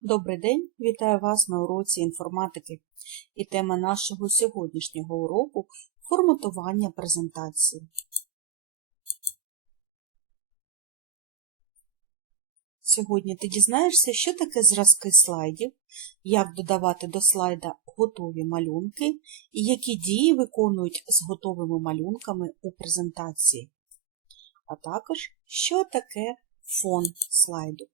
Добрий день, вітаю вас на уроці інформатики. І тема нашого сьогоднішнього уроку форматування презентації. Сьогодні ти дізнаєшся, що таке зразки слайдів, як додавати до слайда готові малюнки і які дії виконують з готовими малюнками у презентації, а також що таке фон слайду.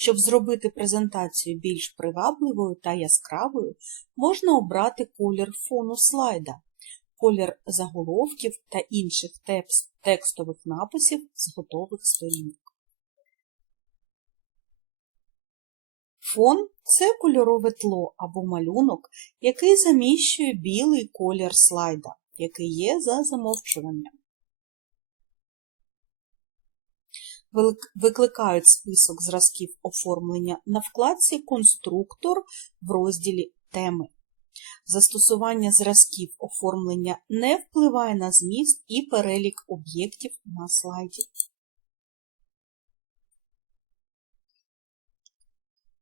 Щоб зробити презентацію більш привабливою та яскравою, можна обрати колір фону слайда, колір заголовків та інших текстових написів з готових сторінок. Фон це кольорове тло або малюнок, який заміщує білий колір слайда, який є за замовчуванням. Викликають список зразків оформлення на вкладці Конструктор в розділі Теми. Застосування зразків оформлення не впливає на зміст і перелік об'єктів на слайді.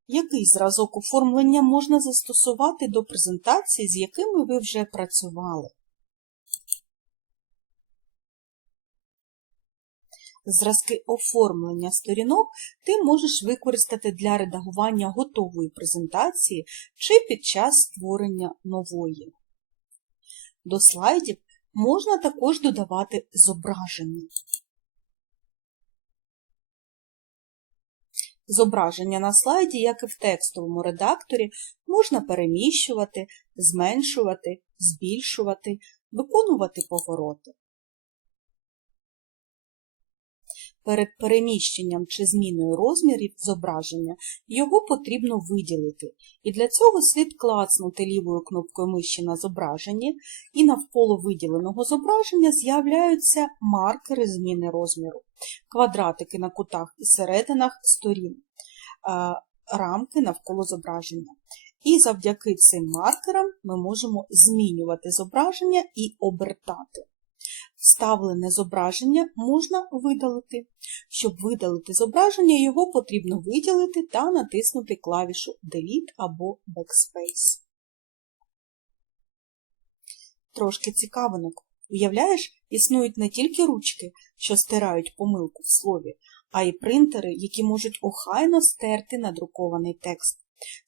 Який зразок оформлення можна застосувати до презентації, з якими ви вже працювали? Зразки оформлення сторінок ти можеш використати для редагування готової презентації чи під час створення нової. До слайдів можна також додавати зображення. Зображення на слайді, як і в текстовому редакторі, можна переміщувати, зменшувати, збільшувати, виконувати повороти. Перед переміщенням чи зміною розмірів зображення його потрібно виділити, і для цього слід клацнути лівою кнопкою миші на зображенні, і навколо виділеного зображення з'являються маркери зміни розміру, квадратики на кутах і серединах сторін, рамки навколо зображення. І завдяки цим маркерам ми можемо змінювати зображення і обертати. Вставлене зображення можна видалити. Щоб видалити зображення, його потрібно виділити та натиснути клавішу Delete або Backspace. Трошки цікавинок. Уявляєш, існують не тільки ручки, що стирають помилку в слові, а й принтери, які можуть охайно стерти надрукований текст.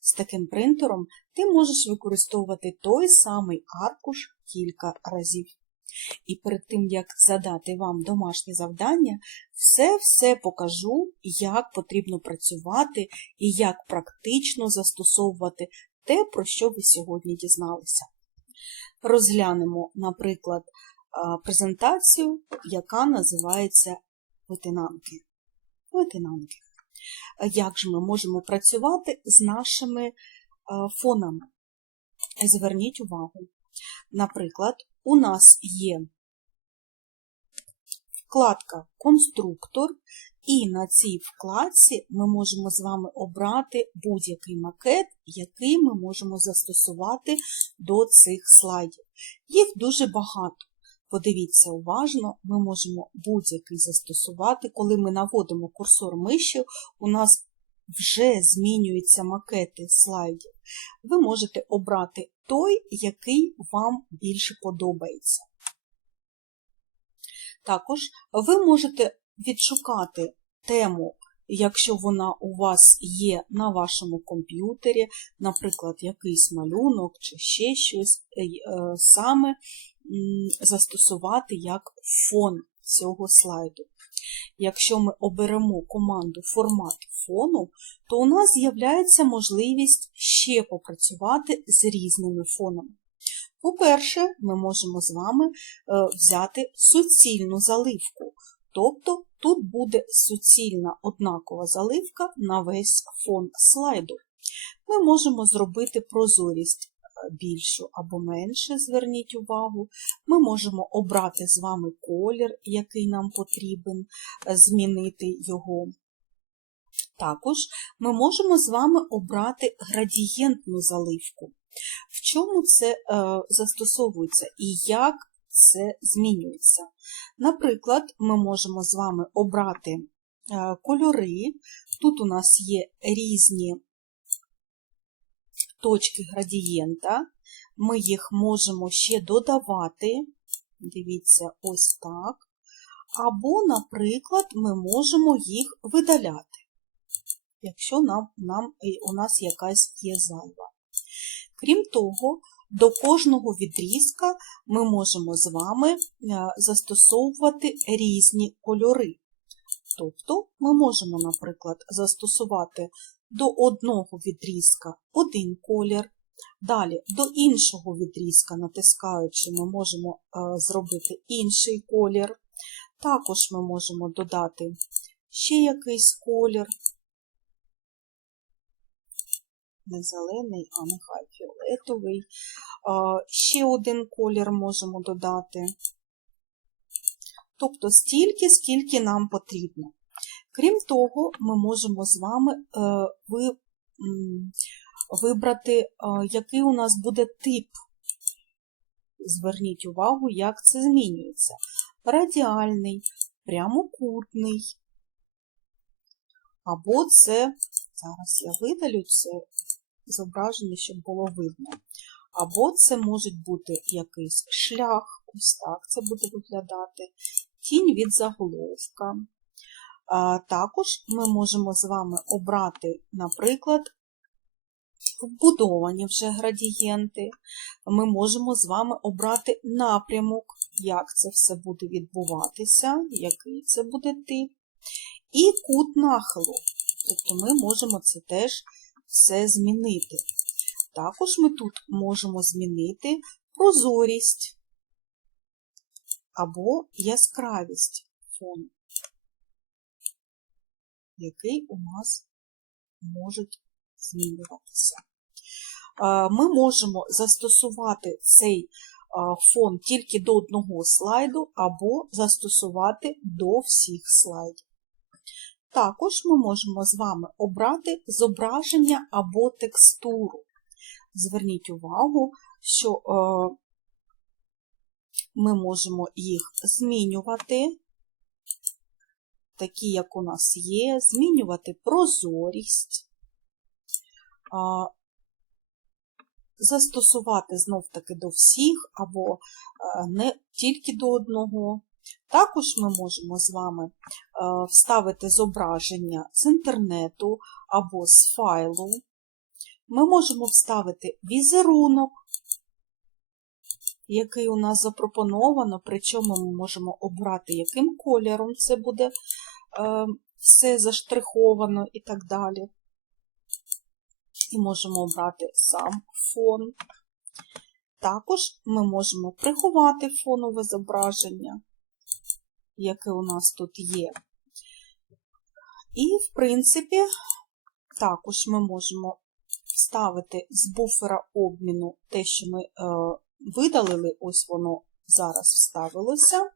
З таким принтером ти можеш використовувати той самий аркуш кілька разів. І перед тим, як задати вам домашнє завдання, все-все покажу, як потрібно працювати і як практично застосовувати те, про що ви сьогодні дізналися. Розглянемо, наприклад, презентацію, яка називається витинанки. Витинанки. Як же ми можемо працювати з нашими фонами? Зверніть увагу. Наприклад, у нас є вкладка Конструктор, і на цій вкладці ми можемо з вами обрати будь-який макет, який ми можемо застосувати до цих слайдів. Їх дуже багато. Подивіться уважно, ми можемо будь-який застосувати. Коли ми наводимо курсор миші, у нас вже змінюються макети слайдів. Ви можете обрати той, який вам більше подобається. Також ви можете відшукати тему, якщо вона у вас є на вашому комп'ютері, наприклад, якийсь малюнок чи ще щось, е, е, саме застосувати як фон цього слайду. Якщо ми оберемо команду формат фону, то у нас з'являється можливість ще попрацювати з різними фонами. По-перше, ми можемо з вами е, взяти суцільну заливку, тобто тут буде суцільна однакова заливка на весь фон слайду. Ми можемо зробити прозорість більшу або менше, зверніть увагу. Ми можемо обрати з вами колір, який нам потрібен, е, змінити його. Також ми можемо з вами обрати градієнтну заливку. В чому це е, застосовується і як це змінюється? Наприклад, ми можемо з вами обрати е, кольори. Тут у нас є різні точки градієнта. Ми їх можемо ще додавати. Дивіться, ось так. Або, наприклад, ми можемо їх видаляти, якщо нам, нам, е, у нас якась є зайва. Крім того, до кожного відрізка ми можемо з вами е, застосовувати різні кольори. Тобто ми можемо, наприклад, застосувати до одного відрізка один колір, далі до іншого відрізка, натискаючи, ми можемо е, зробити інший колір. Також ми можемо додати ще якийсь колір, не зелений, а нехай фіолетовий. А, Ще один колір можемо додати. Тобто стільки, скільки нам потрібно. Крім того, ми можемо з вами е, вибрати, е, який у нас буде тип. Зверніть увагу, як це змінюється. Радіальний, прямокутний. Або це, зараз я видалю це зображення, щоб було видно. Або це може бути якийсь шлях, ось так це буде виглядати, тінь від заголовка. Також ми можемо з вами обрати, наприклад, вбудовані вже градієнти. Ми можемо з вами обрати напрямок, як це все буде відбуватися, який це буде тип, і кут нахилу. Тобто ми можемо це теж все змінити. Також ми тут можемо змінити прозорість або яскравість фону, який у нас можуть змінюватися. Ми можемо застосувати цей фон тільки до одного слайду, або застосувати до всіх слайдів. Також ми можемо з вами обрати зображення або текстуру. Зверніть увагу, що е, ми можемо їх змінювати, такі, як у нас є, змінювати прозорість, застосувати знов-таки до всіх, або е, не тільки до одного. Також ми можемо з вами е, вставити зображення з інтернету або з файлу. Ми можемо вставити візерунок, який у нас запропоновано, причому ми можемо обрати, яким кольором це буде все заштриховано і так далі. І можемо обрати сам фон. Також ми можемо приховати фонове зображення яке у нас тут є. І, в принципі, також ми можемо вставити з буфера обміну те, що ми е, видалили, ось воно зараз вставилося.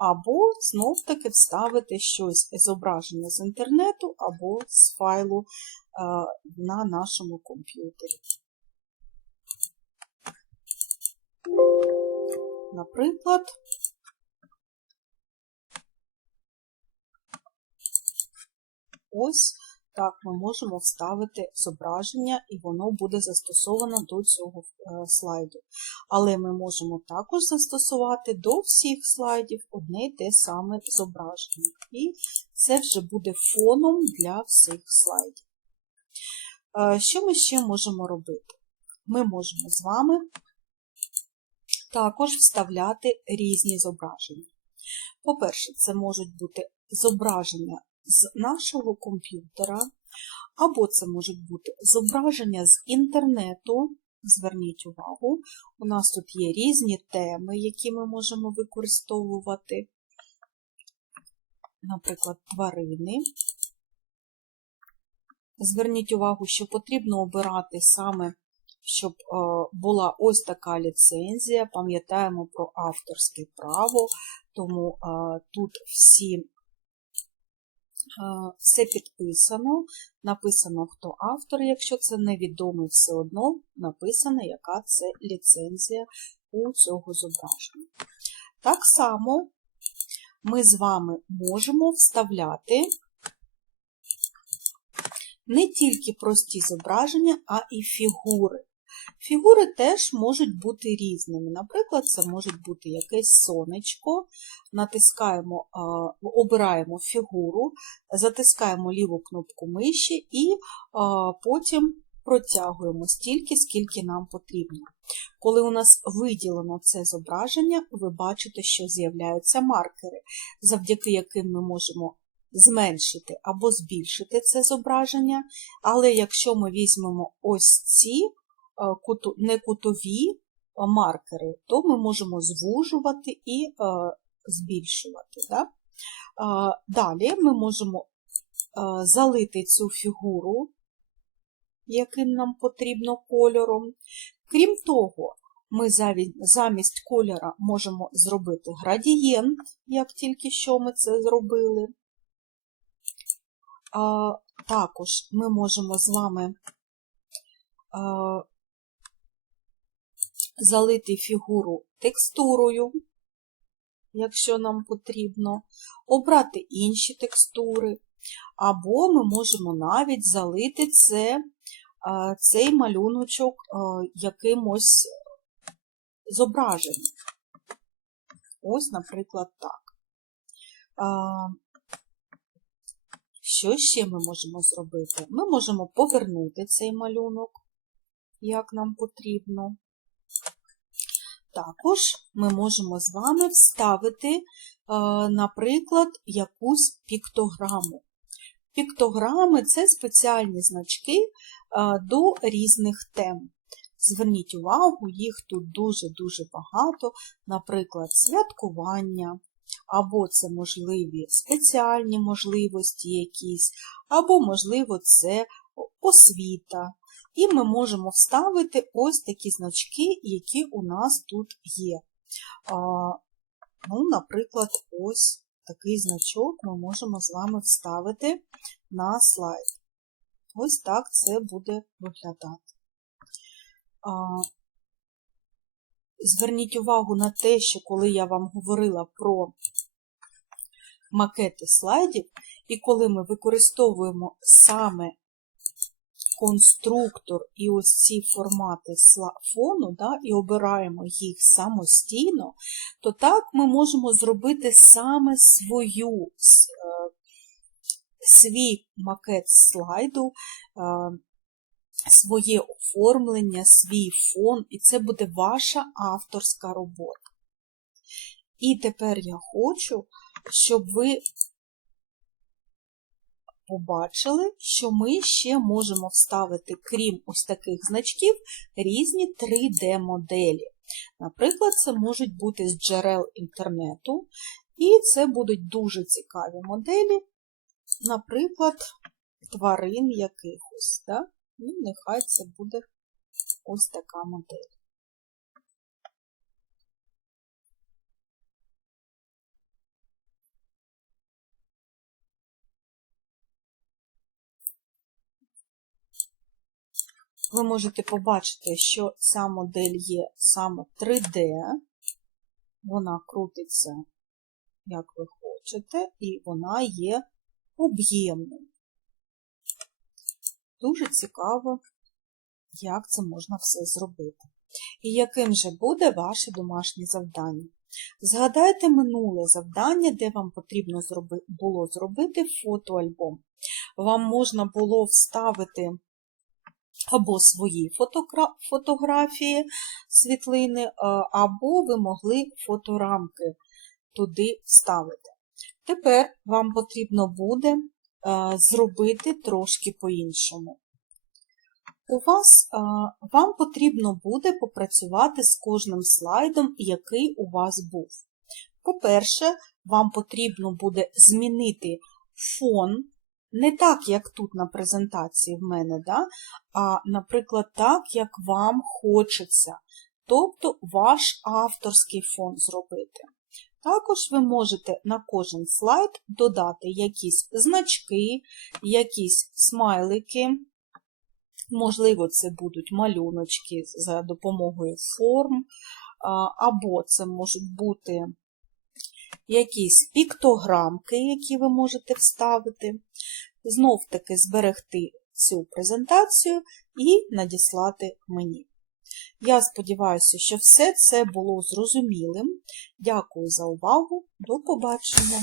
Або знов-таки вставити щось зображення з інтернету, або з файлу е, на нашому комп'ютері. Наприклад, Ось так ми можемо вставити зображення, і воно буде застосовано до цього е, слайду. Але ми можемо також застосувати до всіх слайдів одне й те саме зображення. І це вже буде фоном для всіх слайдів. Е, що ми ще можемо робити? Ми можемо з вами також вставляти різні зображення. По-перше, це можуть бути зображення з нашого комп'ютера, або це можуть бути зображення з інтернету. Зверніть увагу, у нас тут є різні теми, які ми можемо використовувати, наприклад, тварини. Зверніть увагу, що потрібно обирати саме, щоб е, була ось така ліцензія. Пам'ятаємо про авторське право, тому е, тут всі все підписано, написано, хто автор, якщо це невідомий, все одно написано, яка це ліцензія у цього зображення. Так само ми з вами можемо вставляти не тільки прості зображення, а і фігури. Фігури теж можуть бути різними. Наприклад, це може бути якесь сонечко, натискаємо, обираємо фігуру, затискаємо ліву кнопку миші і потім протягуємо стільки, скільки нам потрібно. Коли у нас виділено це зображення, ви бачите, що з'являються маркери, завдяки яким ми можемо зменшити або збільшити це зображення. Але якщо ми візьмемо ось ці не кутові е, маркери, то ми можемо звужувати і е, збільшувати. Да? Е, Далі ми можемо е, залити цю фігуру, яким нам потрібно кольором. Крім того, ми замість кольора можемо зробити градієнт, як тільки що ми це зробили. Також ми можемо з вами залити фігуру текстурою, якщо нам потрібно, обрати інші текстури, або ми можемо навіть залити це, цей малюночок якимось зображенням. Ось, наприклад, так. Що ще ми можемо зробити? Ми можемо повернути цей малюнок, як нам потрібно. Також ми можемо з вами вставити, е, наприклад, якусь піктограму. Піктограми це спеціальні значки е, до різних тем. Зверніть увагу, їх тут дуже-дуже багато, наприклад, святкування, або це можливі спеціальні можливості якісь, або, можливо, це освіта. І ми можемо вставити ось такі значки, які у нас тут є. А, ну, Наприклад, ось такий значок ми можемо з вами вставити на слайд. Ось так це буде виглядати. А, Зверніть увагу на те, що коли я вам говорила про макети слайдів, і коли ми використовуємо саме конструктор і ось ці формати фону, да, і обираємо їх самостійно, то так ми можемо зробити саме свою, свій макет слайду, своє оформлення, свій фон, і це буде ваша авторська робота. І тепер я хочу, щоб ви побачили, що ми ще можемо вставити, крім ось таких значків, різні 3D-моделі. Наприклад, це можуть бути з джерел інтернету, і це будуть дуже цікаві моделі, наприклад, тварин якихось. Да? Ну, нехай це буде ось така модель. Ви можете побачити, що ця модель є саме 3D, вона крутиться, як ви хочете, і вона є об'ємною. Дуже цікаво, як це можна все зробити. І яким же буде ваше домашнє завдання? Згадайте минуле завдання, де вам потрібно було зробити фотоальбом. Вам можна було вставити або свої фотографії, світлини, або ви могли фоторамки туди вставити. Тепер вам потрібно буде зробити трошки по-іншому. У вас, Вам потрібно буде попрацювати з кожним слайдом, який у вас був. По-перше, вам потрібно буде змінити фон, не так, як тут на презентації в мене, да? а, наприклад, так, як вам хочеться. Тобто ваш авторський фон зробити. Також ви можете на кожен слайд додати якісь значки, якісь смайлики. Можливо, це будуть малюночки за допомогою форм, або це можуть бути якісь піктограмки, які ви можете вставити, знов-таки зберегти цю презентацію і надіслати мені. Я сподіваюся, що все це було зрозумілим. Дякую за увагу. До побачення!